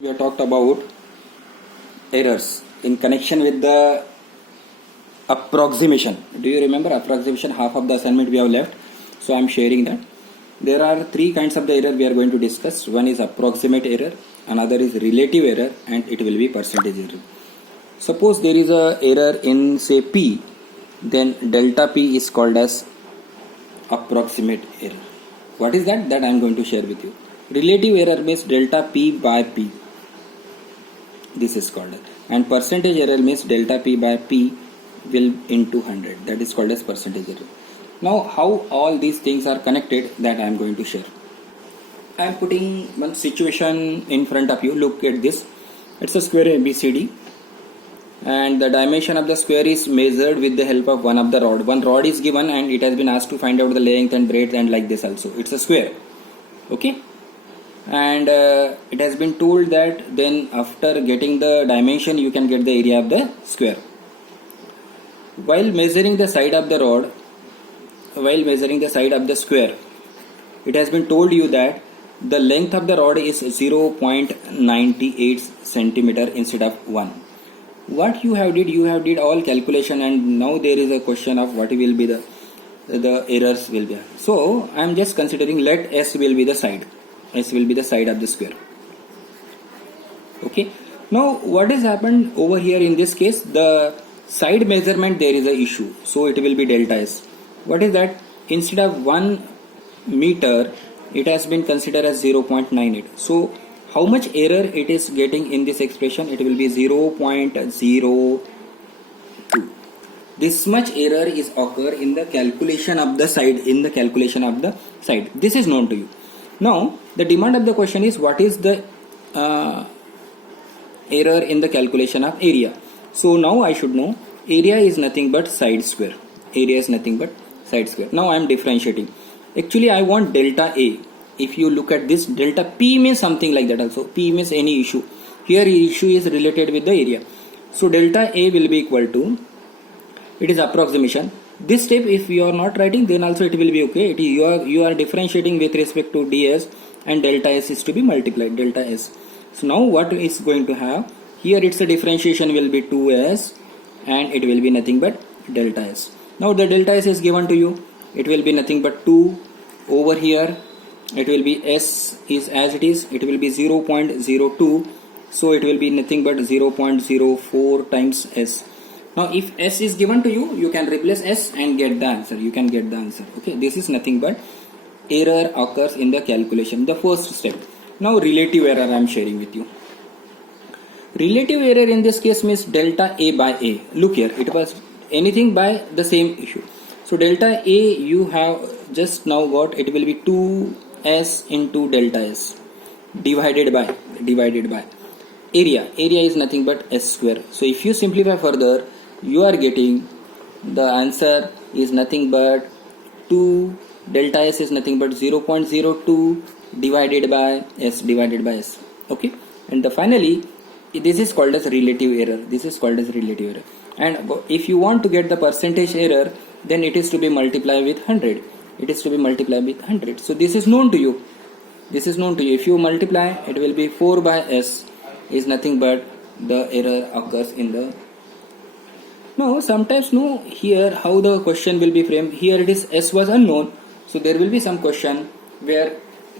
We have talked about errors in connection with the approximation. Do you remember approximation? Half of the assignment we have left, so I am sharing that. There are three kinds of the error we are going to discuss. One is approximate error, another is relative error, and it will be percentage error. Suppose there is a error in say P, then delta P is called as approximate error. What is that? That I am going to share with you. Relative error means delta P by P. This is called, and percentage error means delta P by P will into 100. That is called as percentage error. Now how all these things are connected, that I am going to share. I am putting one situation in front of you. Look at this. It's a square ABCD, and the dimension of the square is measured with the help of one of the rod. One rod is given and it has been asked to find out the length and breadth, and like this also. It's a square. Okay. And it has been told that then after getting the dimension you can get the area of the square. While measuring the side of the rod, while measuring the side of the square, it has been told you that the length of the rod is 0.98 centimeter instead of 1. What you have did all calculation, and now there is a question of what will be the errors will be. So I am just considering let S will be the side. S will be the side of the square. Okay. Now what has happened over here in this case, the side measurement there is a issue. So it will be delta S. What is that? Instead of 1 meter, it has been considered as 0.98. So how much error it is getting in this expression? It will be 0.02. This much error is occur in the calculation of the side. This is known to you. Now the demand of the question is what is the error in the calculation of area. So now I should know area is nothing but side square. Area is nothing but side square. Now I am differentiating. Actually I want delta A. If you look at this, delta P means something like that also. P means any issue. Here issue is related with the area. So delta A will be equal to, it is approximation. This step if you are not writing, then also it will be okay. You are differentiating with respect to ds, and delta S is to be multiplied, delta S. So now what is going to have? Here it's a differentiation will be 2s, and it will be nothing but delta S. Now the delta S is given to you. It will be nothing but 2. Over here it will be S is as it is. It will be 0.02. So it will be nothing but 0.04 times S. Now if S is given to you, you can replace S and get the answer. Okay, this is nothing but error occurs in the calculation, the first step. Now relative error I am sharing with you. Relative error in this case means delta A by A. Look here, it was anything by the same issue. So delta A you have just now got, it will be 2S into delta S divided by area. Area is nothing but S square. So if you simplify further, you are getting the answer is nothing but 2 delta S is nothing but 0.02 divided by S. Okay, and finally this is called as relative error. And if you want to get the percentage error, then it is to be multiplied with 100. So this is known to you. If you multiply, it will be 4 by S is nothing but the error occurs in the. Now sometimes here how the question will be framed. Here it is S was unknown, so there will be some question where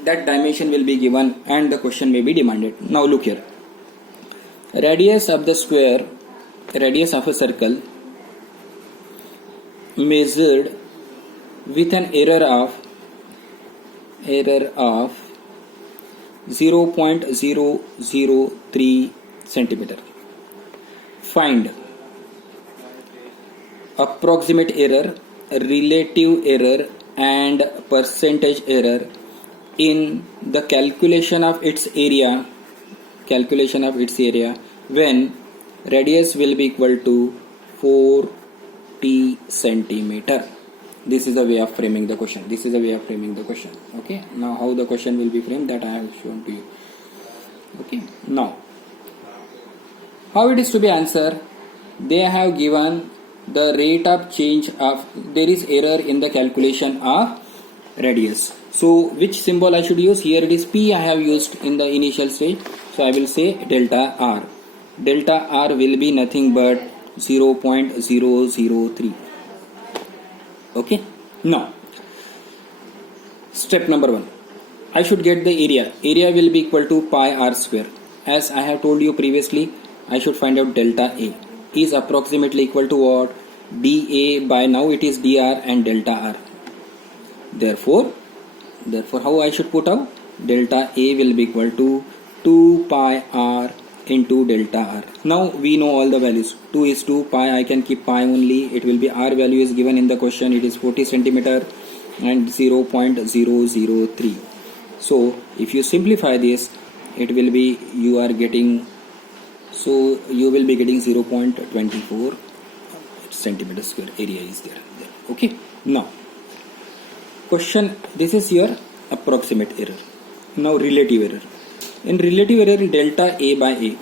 that dimension will be given and the question may be demanded. Now look here, radius of a circle measured with an error of 0.003 centimeter. Find approximate error, relative error, and percentage error in the calculation of its area when radius will be equal to 40 centimeter. This is the way of framing the question. Okay, now how the question will be framed, that I have shown to you. Okay, now how it is to be answered? They have given the rate of change of, there is error in the calculation of radius. So which symbol I should use? Here it is P I have used in the initial stage. So I will say delta R. Delta R will be nothing but 0.003. Okay. Now, step number 1. I should get the area. Area will be equal to pi r square. As I have told you previously, I should find out delta A is approximately equal to what? dA by now it is dr and delta r. Therefore how I should put out? Delta A will be equal to 2 pi r into delta r. Now we know all the values. 2 is 2, pi I can keep pi only. It will be r value is given in the question. It is 40 centimeter and 0.003. So if you simplify this, it will be you will be getting 0.24 centimeter square area is there. Okay. Now question, this is your approximate error. Now relative error. In relative error, delta A by A.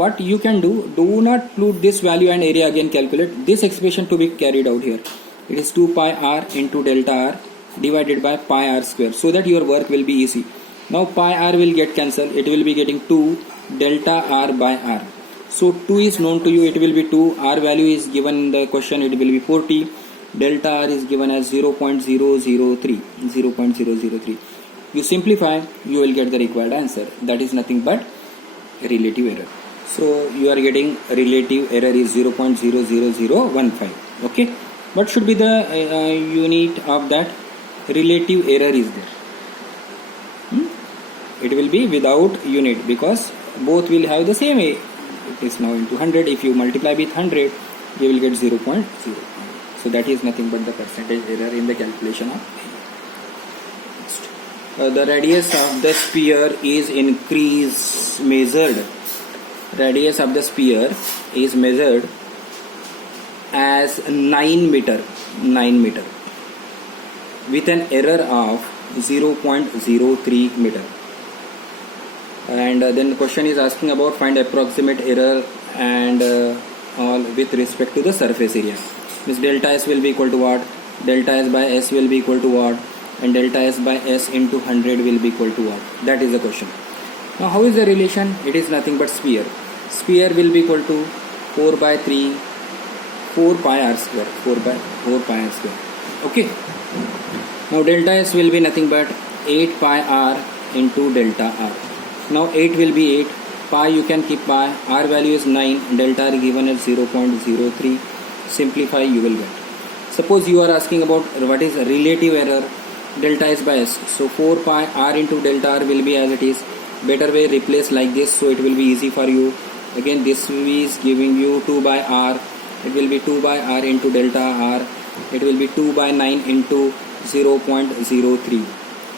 What you can do not put this value and area again calculate. This expression to be carried out here. It is 2 pi r into delta r divided by pi r square, so that your work will be easy. Now pi r will get cancelled. It will be getting 2 delta r by r. So 2 is known to you. It will be 2. R value is given in the question. It will be 40. Delta r is given as 0.003. You simplify, you will get the required answer. That is nothing but relative error. So you are getting relative error is 0.00015. Okay. What should be the unit of that? Relative error is there. It will be without unit because both will have the same A. It is now into 100. If you multiply with 100, you will get 0.0. So that is nothing but the percentage error in the calculation of the radius of the sphere is measured. Radius of the sphere is measured as 9 meter with an error of 0.03 meter. And then the question is asking about find approximate error and all with respect to the surface area. This delta S will be equal to what? Delta S by S will be equal to what? And delta S by S into 100 will be equal to what? That is the question. Now how is the relation? It is nothing but sphere. Sphere will be equal to 4 by 3, 4 pi r square, 4 pi r square. Okay. Now delta S will be nothing but 8 pi r into delta r. Now 8 will be 8. Pi you can keep pi. R value is 9. Delta r given as 0.03. Simplify, you will get. Suppose you are asking about what is relative error, delta S by S. So 4 pi r into delta r will be as it is. Better way replace like this, so it will be easy for you. Again this is giving you 2 by r. It will be 2 by r into delta r. It will be 2 by 9 into 0.03.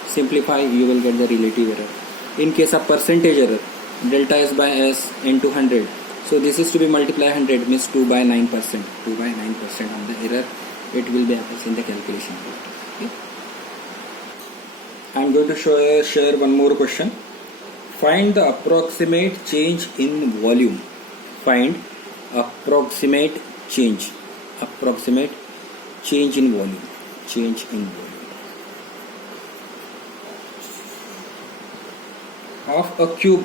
Simplify, you will get the relative error. In case of percentage error, delta S by S into 100. So this is to be multiply 100 means 2 by 9%. 2 by 9% of the error it will be happens in the calculation. Okay. I am going to share one more question. Find the approximate change in volume. Find approximate change in volume. Change in volume of a cube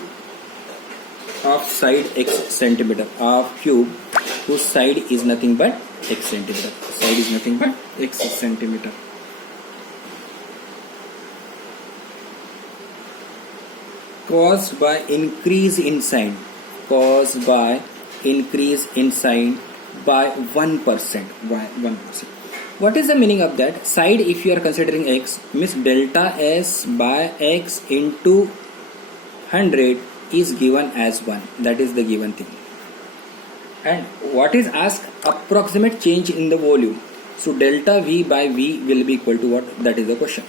of side x centimeter, of cube whose side is nothing but x centimeter. Side is nothing but x centimeter. Caused by increase in sine by 1%. What is the meaning of that? Side, if you are considering x, means delta S by x into 100 is given as 1. That is the given thing. And what is asked? Approximate change in the volume. So delta V by V will be equal to what? That is the question.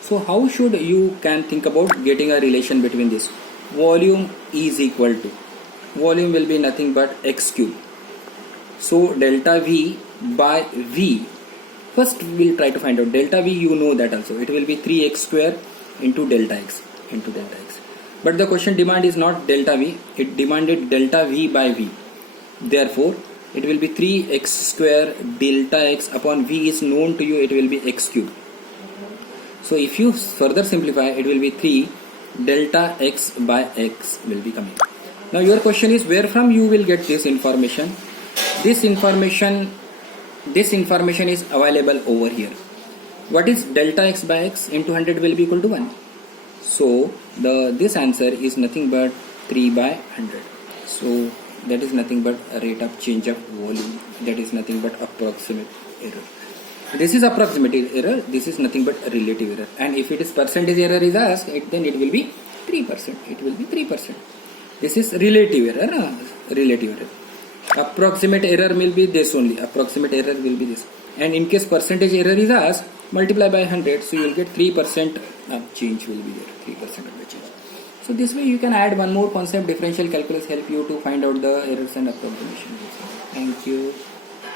So how should you can think about getting a relation between this? Volume is equal to, volume will be nothing but x cube. So delta V by V, first we will try to find out delta V. You know that also. It will be 3x square into delta x. But the question demand is not delta V. It demanded delta V by V. Therefore it will be 3x square delta x upon v is known to you, it will be x cube. So if you further simplify, it will be 3 delta x by x will be coming. Now your question is, where from you will get this information? This information is available over here. What is delta x by x into 100 will be equal to 1. So this answer is nothing but 3 by 100. So that is nothing but a rate of change of volume. That is nothing but approximate error. This is approximate error. This is nothing but a relative error. And if it is percentage error is asked, then it will be 3%. It will be 3%. This is relative error. Relative error. Approximate error will be this only. Approximate error will be this. And in case percentage error is asked, multiply by 100. So you will get 3% change will be there. 3% of the change. So this way you can add one more concept. Differential calculus help you to find out the errors and approximation. Thank you.